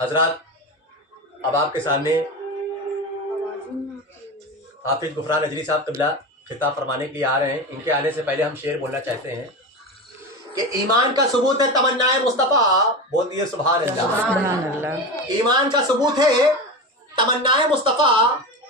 حضرات اب آپ کے سامنے حافظ غفران اجری صاحب قبلہ خطاب فرمانے کے لیے آ رہے ہیں. ان کے آنے سے پہلے ہم شعر بولنا چاہتے ہیں کہ ایمان کا ثبوت ہے تمنائے مصطفیٰ. بول دیے سبحان اللہ. ایمان کا ثبوت ہے تمنائے مصطفیٰ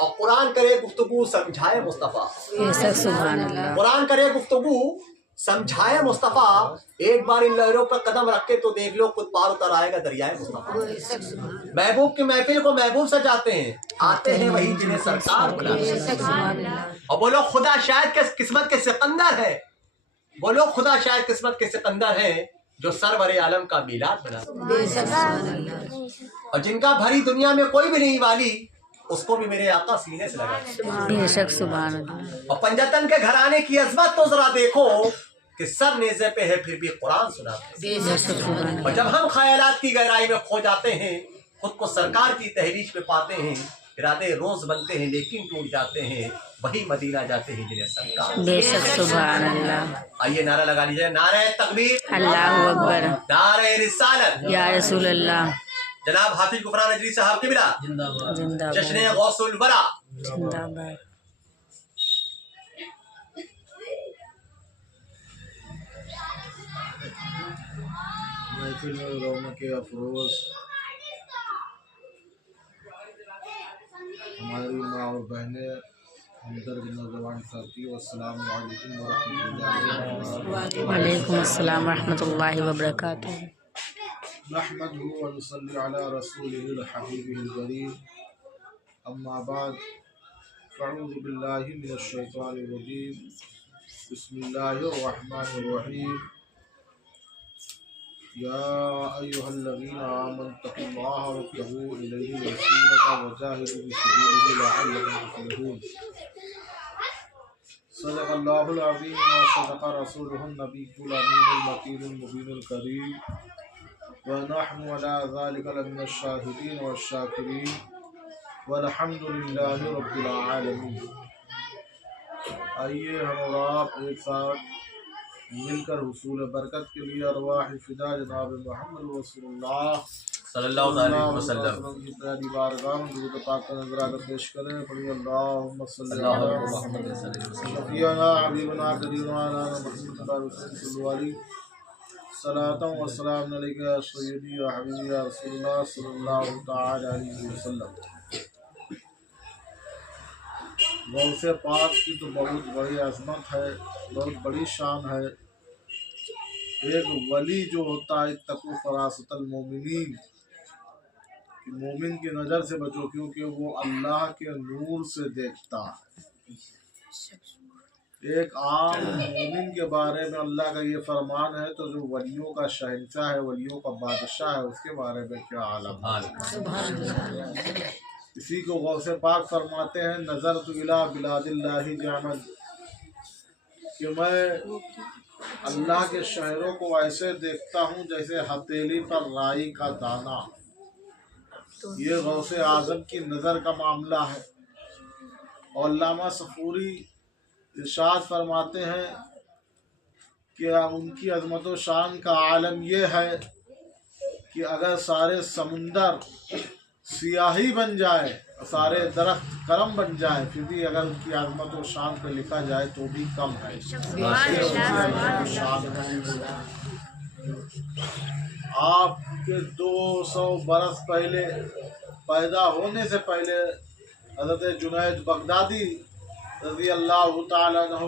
اور قرآن کرے گفتگو سمجھائے مصطفیٰ. قرآن کرے گفتگو سمجھائے مصطفیٰ. ایک بار ان لہروں پر قدم رکھ کے تو دیکھ لو خود پار اتر آئے گا دریائے مصطفیٰ. محبوب کی محفل کو محبوب سجاتے ہیں, آتے ہیں وہی جنہیں سرکار بلاتے ہیں. اور بولو خدا شاید قسمت کے سکندر ہے, بولو خدا شاید قسمت کے سکندر ہے جو سرور عالم کا میلاد بنا. اور جن کا بھری دنیا میں کوئی بھی نہیں والی, اس کو بھی میرے آقا سینے سے لگا. بے شک سبحان اللہ. اور پنجتن کے گھرانے کی عظمت تو ذرا دیکھو کہ سر نیزے پہ ہے پھر بھی قرآن سناتے ہیں. اور جب ہم خیالات کی گہرائی میں کھو جاتے ہیں, خود کو سرکار کی تحریش میں پاتے ہیں, ارادے روز بنتے ہیں لیکن ٹوٹ جاتے ہیں, وہی مدینہ جاتے ہیں جنہیں سرکار. بے شک سبحان اللہ. آئیے نعرہ لگا لیجیے, نعرہ تکبیر اللہ اکبر, نعرہ رسالت یا رسول اللہ. جناب حافظ غفران اجری صاحب قبلہ جشن غوث الورا زندہ باد. محفل میں رونق افروز ہماری ماں اور بہنیں, ہمدرد نوجوان ساتھی, السلام علیکم ورحمۃ اللہ. وعلیکم السلام ورحمۃ اللہ وبرکاتہ. نحمده ونصلي على رسوله الحبيب الكريم, اما بعد فاعوذ بالله من الشيطان الرجيم, بسم الله الرحمن الرحيم. يا أيها الذين آمنوا اتقوا الله وابتغوا إليه الوسيلة وجاهدوا في سبيله لعلكم تفلحون. صدق الله العظيم وصدق رسوله النبي الأمين المكين المبين الكريم, ونحن على ذلك لمن الشاهدين والشاكرين, والحمد لله رب العالمين. آئیے ہم اور آپ ایک ساتھ مل کر حصول برکت کے لیے ارواح فدا جناب محمد رسول اللہ صلی اللہ علیہ وسلم کی پیاری بارگاہ میں درود پاک کا نذرانہ پیش کریں. پڑھیے اللہم صلی علی محمد شفیعنا حبیبنا کریمنا محمد رسول اللہ صلاۃ و سلام علیک یا سیدی و حبیبی یا رسول اللہ صلی اللہ تعالی علیہ وسلم. غوث پاک کی تو بہت بڑی عظمت ہے, بہت بڑی شان ہے. ایک ولی جو ہوتا ہے اتقوا فراست المومنین, کہ مومن کی نظر سے بچو کیونکہ وہ اللہ کے نور سے دیکھتا ہے. ایک عام مومن کے بارے میں اللہ کا یہ فرمان ہے, تو جو ولیوں کا شہنشاہ ہے, ولیوں کا بادشاہ ہے, اس کے بارے میں کیا عالم ہے. اسی کو غوث پاک فرماتے ہیں, نظرت الی بلاد اللہ جامن, کہ میں اللہ کے شہروں کو ایسے دیکھتا ہوں جیسے ہتھیلی پر رائی کا دانہ. یہ غوث اعظم کی نظر کا معاملہ ہے. اور علامہ صفوری ارشاد فرماتے ہیں کہ ان کی عظمت و شان کا عالم یہ ہے کہ اگر سارے سمندر سیاہی بن جائے, سارے درخت کرم بن جائے, پھر بھی اگر ان کی عظمت و شان پہ لکھا جائے تو بھی کم ہے. آپ کے 200 برس پہلے, پیدا ہونے سے پہلے, حضرت جنید بغدادی رضی اللہ تعالیٰ عنہ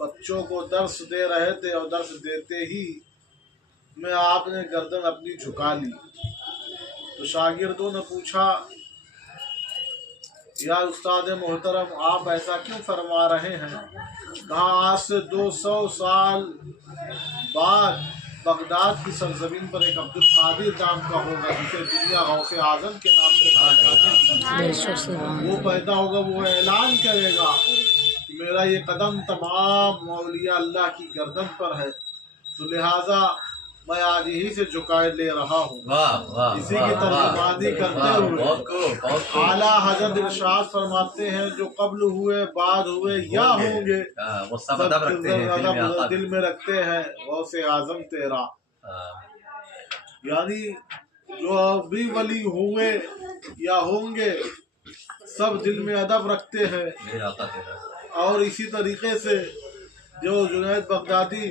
بچوں کو درس دے رہے تھے, اور درس دیتے ہی میں آپ نے گردن اپنی جھکا لی. تو شاگردوں نے پوچھا, یا استاد محترم آپ ایسا کیوں فرما رہے ہیں؟ کہا آج سے 200 سال بعد بغداد کی سرزمین پر ایک عبد القادر نام کا ہوگا جسے دنیا غوث اعظم کے نام سے جانتی ہے. وہ پیدا ہوگا, وہ اعلان کرے گا کہ میرا یہ قدم تمام اولیاء اللہ کی گردن پر ہے, تو لہٰذا میں آج ہی سے جھکائے لے رہا ہوں. اسی کی ترجمانی کرتے ہوئے اعلیٰ حضرت ارشاد فرماتے ہیں, جو قبل ہوئے, بعد ہوئے یا ہوں گے, دل میں رکھتے ہیں غوث اعظم تیرا. یعنی जो भी वली हुए या होंगे सब दिल में अदब रखते हैं। मेरे आका तेरा और इसी तरीके से जो जुनैद बगदादी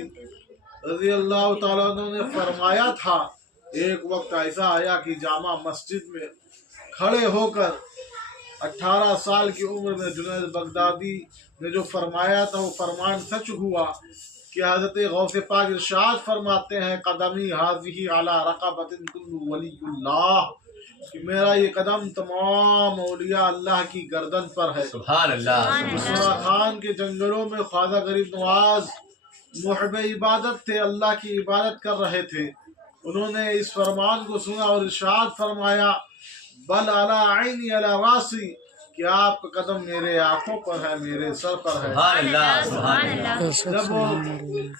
रज़ी अल्लाह ताला अन्हु ने फरमाया था, एक वक्त ऐसा आया कि जामा मस्जिद में खड़े होकर 18 साल की उम्र में जुनैद बगदादी ने जो फरमाया था वो फरमान सच हुआ कि हज़रत गौसे पाक इरशाद फरमाते हैं, कदमी हाज़िही अला रक़बतिन कुल्लु वलियुल्लाह, कि मेरा ये कदम तमाम औलिया अल्लाह की गर्दन पर है। सुभान अल्लाह। बुसरा खान के जंगलों में ख्वाजा गरीब नवाज मुहब इबादत थे, अल्लाह की इबादत कर रहे थे। उन्होंने इस फरमान को सुना और इरशाद फरमाया, बल अला आइनी अला रासी, कि आपका कदम मेरे आंखों पर है, मेरे सर पर है। सुभान अल्लाह। सुभान अल्लाह। जब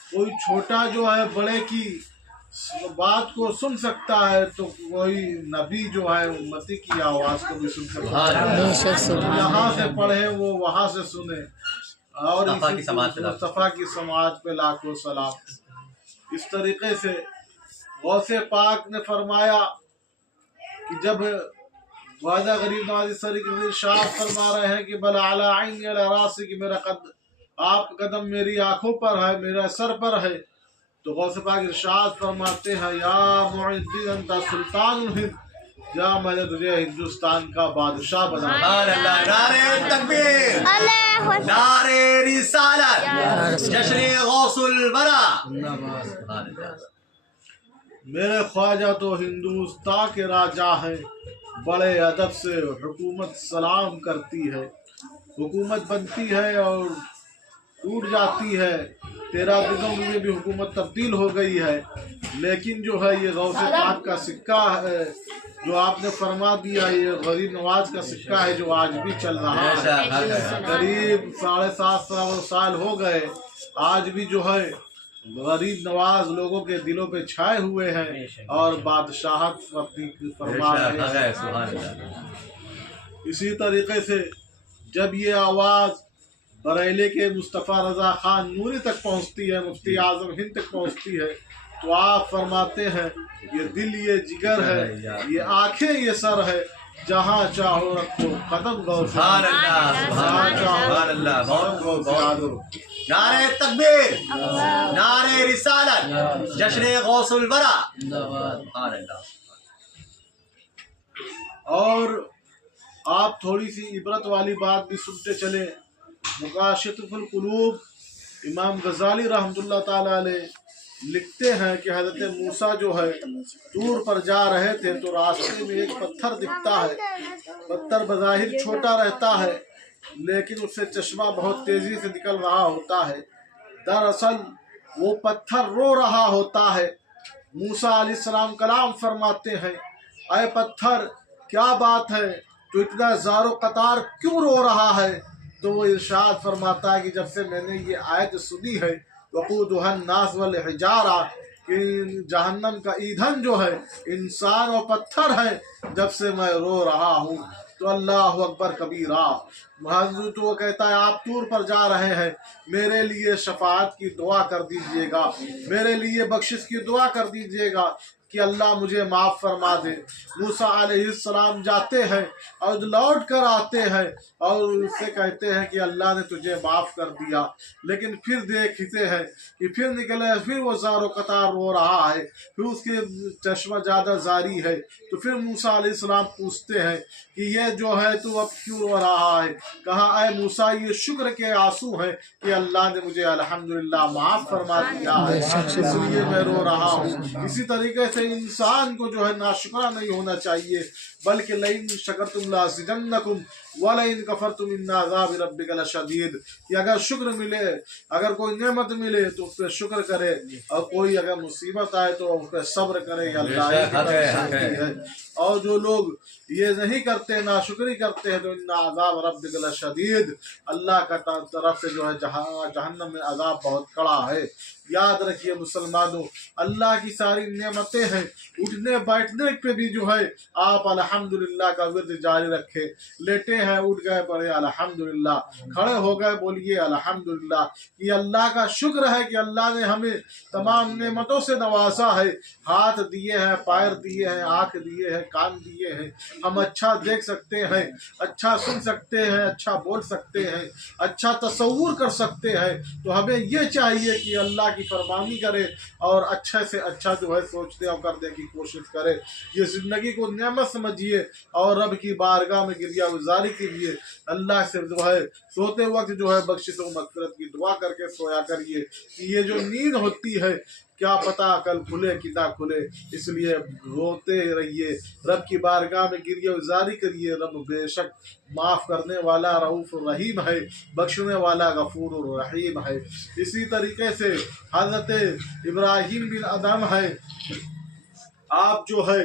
कोई छोटा जो है बड़े की बात को सुन सकता है तो कोई नबी जो है उम्मती की आवाज को भी सुन सकता है। यहाँ से पढ़े वो वहाँ से सुने। और मुस्तफा की समाज पे लाखों सलाम। इस तरीके से गौसे पाक ने फरमाया कि जब ख्वाजा गरीब नवाज सरी के इरशाद फरमा रहे हैं कि बल अला आइनी अला रासी, कि मेरा आप कदम मेरी आंखों पर है, मेरा सर पर है, तो गौसे पाक इरशाद फरमाते हैं, या मुइद्दीन अंता सुल्तान हिंद, जा मैंने तुझे हिंदुस्तान का बादशाह बना। नारे तकबीर, नारे रिसालत, जश्न गौसुल वरा। मेरे ख्वाजा तो हिंदुस्तान के राजा हैं, बड़े अदब से हुकूमत सलाम करती है। हुकूमत बनती है और टूट जाती है, 13 दिनों में भी हुकूमत तब्दील हो गई है, लेकिन जो है ये गौसे पाक का सिक्का है जो आपने फरमा दिया, ये गरीब नवाज का सिक्का है जो आज भी चल रहा है। करीब 7.5 साल हो गए, आज भी जो है गरीब नवाज लोगों के दिलों पे छाए हुए हैं और बादशाहत अपनी फरमा रहे हैं। इसी तरीके से जब ये आवाज़ बरेली के मुस्तफ़ा रज़ा खान नूरी तक पहुँचती है, मुफ्ती आज़म हिंद तक पहुँचती है, तो आप फरमाते हैं, ये दिल ये जिगर है, ये आंखें ये सर है, जहाँ चाहो रखो कदम गौसे। नारे तकबीर, नारे रिसालत, जश्न गौसुल वरा। और आप थोड़ी सी इबरत वाली बात भी सुनते चले। मुकाशिफुल कुलूब इमाम गजाली रहमतुल्लाह ताला अलैह लिखते हैं कि हज़रत मूसा जो है तूर पर जा रहे थे तो रास्ते में एक पत्थर दिखता है। पत्थर बज़ाहिर छोटा रहता है लेकिन उससे चश्मा बहुत तेजी से निकल रहा होता है। दरअसल वो पत्थर रो रहा होता है। मूसा अलैहिस्सलाम कलाम फरमाते हैं, अय पत्थर क्या बात है, तो इतना ज़ारो कतार क्यों रो रहा है? तो वो इरशाद फरमाता है कि जब से मैंने ये आयत सुनी है, वक़ूदुहन नास वल हिजारा, कि जहन्नम का ईंधन जो है इंसान और पत्थर है, जब से मैं रो रहा हूँ। तो अल्लाह अकबर कबीरा। हज़रत वो कहता है, आप टूर पर जा रहे हैं, मेरे लिए शफाअत की दुआ कर दीजिएगा, मेरे लिए बख्शिश की दुआ कर दीजिएगा कि अल्लाह मुझे माफ़ फरमा दे। मूसा अलैहिस्सलाम जाते हैं और लौट कर आते हैं और उससे कहते हैं कि अल्लाह ने तुझे माफ़ कर दिया। लेकिन फिर देखते हैं कि फिर निकले, फिर वो ज़ारो कतार रो रहा है, फिर उसके चश्मा ज़्यादा जारी है। तो फिर मूसा अलैहिस्सलाम पूछते हैं कि ये जो है तू अब क्यों रो रहा है? कहा, अय मूसा ये शुक्र के आंसू हैं कि अल्लाह ने मुझे अल्हम्दुलिल्लाह माफ़ फरमा दिया है, इसलिए मैं रो रहा हूँ। इसी तरीके से इंसान को जो है नाशुक्रा नहीं होना चाहिए, बल्कि लइन शकरतुम लाज़िदन्नकुम व लइन कफरतुम इन्न अज़ाबी रब्बिका लशदीद, कि अगर शुक्र मिले, अगर कोई नेमत मिले तो उस पर शुक्र करे, और कोई अगर मुसीबत आए तो उस पर सब्र करे। अल्लाह है। और जो लोग ये नहीं करते, नाशुक्री करते हैं, तो इन्ना अज़ाब रब्बिका लशदीद, अल्लाह का तरफ से जो है जहन्नम में अज़ाब बहुत कड़ा है। याद रखिए मुसलमानों, अल्लाह की सारी नेमतें हैं, उठने बैठने पे भी जो है आप अल्हम्दुलिल्लाह का विर्द जारी रखें। लेटे हैं उठ गए पढ़े अल्हम्दुलिल्लाह, खड़े हो गए बोलिए अल्हम्दुलिल्लाह। ये अल्लाह का शुक्र है कि अल्लाह ने हमें तमाम नेमतों से नवाजा है। हाथ दिए हैं, पैर दिए हैं, आँख दिए हैं, कान दिए हैं, हम अच्छा देख सकते हैं, अच्छा सुन सकते हैं, अच्छा बोल सकते हैं, अच्छा तसव्वुर कर सकते हैं। तो हमें ये चाहिए कि अल्लाह की फरमानी करे और अच्छे से अच्छा जो है सोचते और करने की कोशिश करे। ये ज़िंदगी को नेमत समझिए और रब की बारगाह में गिरिया गुजारी कीजिए। अल्लाह से जो है सोते वक्त जो है बख्शिश व मग़फ़िरत की दुआ करके सोया करिए कि ये जो नींद होती है क्या पता कल खुले कि ना खुले, इसलिए रोते रहिए, रब की बारगाह में गिरिया गुजारी करिए। रब बेशक माफ़ करने वाला रऊफ़ रहीम है, बख्शने वाला गफूर रहीम है। इसी तरीके से हज़रत इब्राहीम बिन अदम है, आप जो है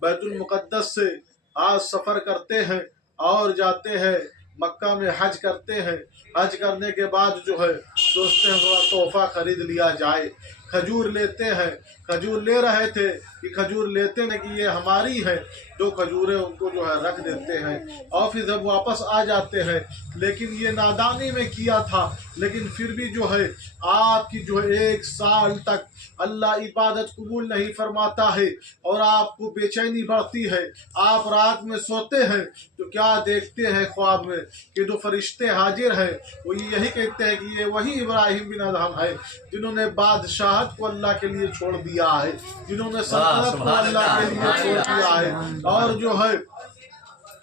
बैतुल मुक़द्दस से आज सफ़र करते हैं और जाते हैं मक्का में हज करते हैं। हज करने के बाद जो है सोचते हैं थोड़ा तोहफा खरीद लिया जाए, खजूर लेते हैं। खजूर ले रहे थे कि खजूर लेते हैं कि ये हमारी है, जो खजूरें उनको जो है रख देते हैं और फिर जब वापस आ जाते हैं। लेकिन ये नादानी में किया था, लेकिन फिर भी जो है आपकी जो है 1 साल तक अल्लाह इबादत कबूल नहीं फरमाता है और आपको बेचैनी बढ़ती है। आप रात में सोते हैं तो क्या देखते हैं ख्वाब में कि जो फरिश्ते हाजिर हैं वो यही कहते हैं कि ये वही इब्राहीम बिन अदहम है जिन्होंने बादशाहत को अल्लाह के लिए छोड़ दिया है, जिन्होंने सल्तनत को अल्लाह के लिए छोड़ दिया है। और जो है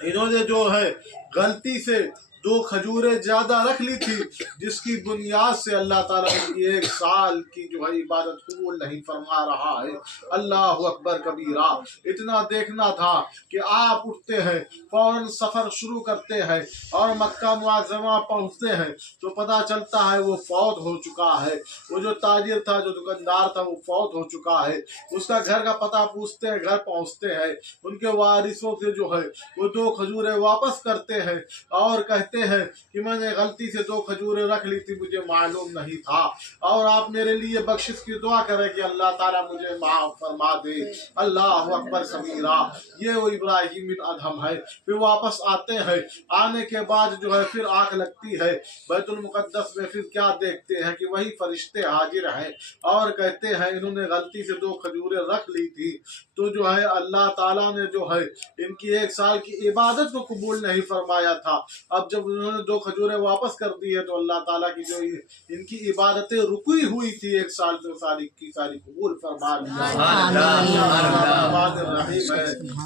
इन्होंने जो है गलती से 2 खजूरें ज्यादा रख ली थी, जिसकी बुनियाद से अल्लाह ताला ने 1 साल की जो है इबादत कबूल नहीं फरमा रहा है। अल्लाह अकबर कबीरा। इतना देखना था कि आप उठते हैं, फौरन सफर शुरू करते हैं और मक्का मुअज़्ज़मा पहुंचते हैं तो पता चलता है वो फौत हो चुका है। वो जो ताजिर था, जो दुकानदार था, वो फौत हो चुका है। उसका घर का पता पूछते हैं, घर पहुंचते हैं, उनके वारिसों से जो है वो 2 खजूरें वापस करते हैं और कहते हैं कि मैंने गलती से 2 खजूरें रख ली थी, मुझे मालूम नहीं था, और आप मेरे लिए बख्शिश की दुआ करें कि अल्लाह ताला मुझे माफ फरमा दे। अल्लाह अकबर कबीरा। ये वो इब्राहीम बिन अदहम है। फिर वापस आते हैं, आने के बाद जो है फिर आंख लगती है बैतुल मुक़द्दस में। फिर क्या देखते हैं कि वही फरिश्ते हाजिर हैं और कहते हैं इन्होंने गलती से 2 खजूरें रख ली थी, तो जो है अल्लाह ताला ने जो है इनकी 1 साल की इबादत को कबूल नहीं फरमाया था। अब जब उन्होंने 2 खजूरें वापस कर दी है तो अल्लाह ताला की जो इनकी इबादतें रुकी हुई थी 1 साल से सारी की सारी कबूल फरमा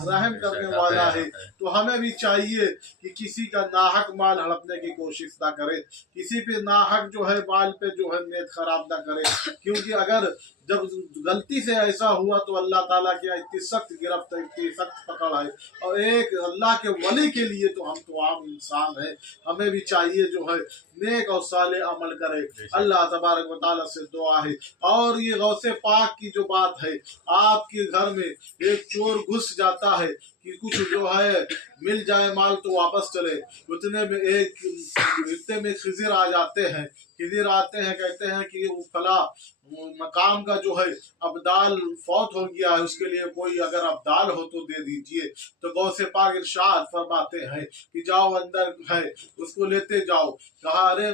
रहम करने वाला है। तो हमें भी चाहिए कि किसी का नाहक माल हड़पने की कोशिश ना करें, किसी पे नाहक जो है माल पे जो है नीयत खराब ना करें, क्योंकि अगर जब गलती से ऐसा हुआ तो अल्लाह ताला की इतनी सख्त गिरफ्त है, इतनी सख्त पकड़ है। और एक अल्लाह के वली के लिए तो हम तो आम इंसान हैं, हमें भी चाहिए जो है नेक और साले अमल करे। अल्लाह तबारक व तआला से दुआ है। और ये गौसे पाक की जो बात है, आपके घर में एक चोर घुस जाता है कि कुछ जो है मिल जाए माल तो वापस चले, उतने में इतने में खिज़िर आ जाते हैं। खिज़िर आते हैं, कहते हैं कि वो फला मकाम का जो है अब्दाल फौत हो गया है, उसके लिए कोई अगर अब्दाल हो तो दे दीजिए। तो गौसे पाक इरशाद फरमाते हैं कि जाओ अंदर है उसको लेते जाओ। कहा अरे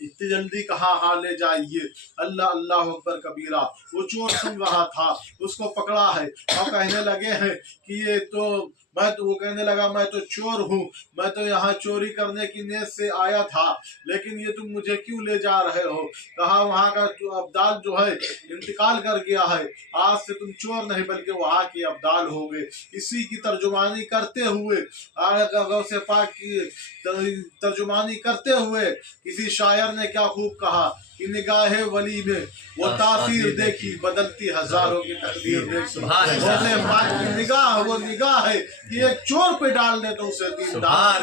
इतनी जल्दी कहा, हाँ ले जाइए। अल्लाह अल्लाह अकबर कबीरा। वो चोर सुन रहा था, उसको पकड़ा है और कहने लगे हैं कि ये तो वो कहने लगा मैं तो चोर हूँ, मैं तो यहाँ चोरी करने की नीयत से आया था, लेकिन ये तुम मुझे क्यों ले जा रहे हो? कहा वहाँ का अब्दाल जो है इंतकाल कर गया है, आज से तुम चोर नहीं बल्कि वहाँ के अब्दाल हो गए। इसी की तर्जुमानी करते हुए गौसे पाक की तर्जुमानी करते हुए किसी शायर ने क्या खूब कहा कि निगाहे वली में वो तासीर देखी बदलती हजारों की तकदीर देख। गौसे पाक की निगाह वो निगाह है कि एक चोर पे डाल दे तो उसे दीनदार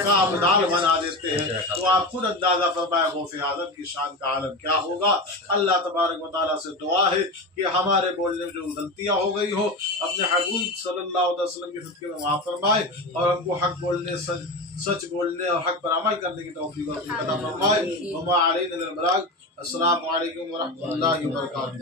का अब्दाल बना देते हैं। तो आप खुद अंदाजा फरमाए गौसे आज़म की शान का आलम क्या होगा। अल्लाह तबारक व तआला से दुआ है कि हमारे बोलने में जो गलतियां हो गई हो अपने हबीब सल्लल्लाहु अलैहि वसल्लम के सदक़े में माफ फरमाए और हमको हक बोलने सच बोलने और हक पर अमल करने की तौफीक अता फरमाए। वमा अलैना इल्लल बलाग। السلام علیکم ورحمۃ اللہ وبرکاتہ.